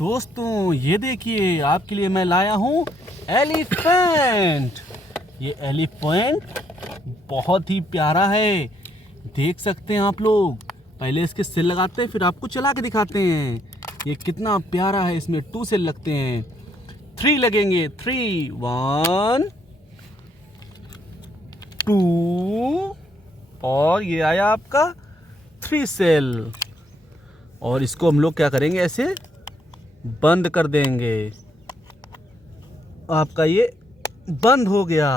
दोस्तों ये देखिए आपके लिए मैं लाया हूँ एलिफेंट। ये एलिफेंट बहुत ही प्यारा है, देख सकते हैं आप लोग। पहले इसके सेल लगाते हैं फिर आपको चला के दिखाते हैं ये कितना प्यारा है। इसमें 2 सेल लगते हैं, 3 लगेंगे। 3 1 2 और ये आया आपका 3 सेल। और इसको हम लोग क्या करेंगे, ऐसे बंद कर देंगे। आपका ये बंद हो गया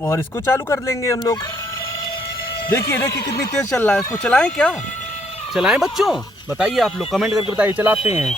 और इसको चालू कर लेंगे हम लोग। देखिए देखिए कितनी तेज चल रहा है। इसको चलाएं क्या? चलाएं बच्चों? बताइए आप लोग, कमेंट करके बताइए, चलाते हैं।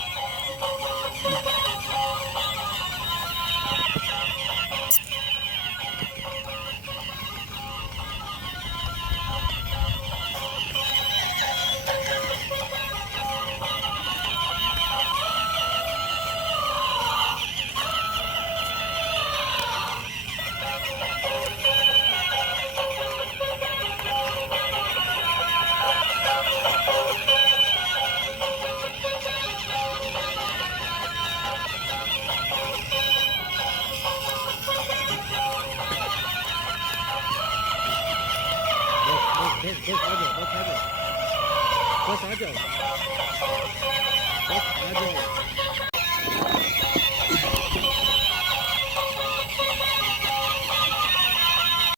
बस आ जाओ, बस आ जाओ, बस आ जाओ।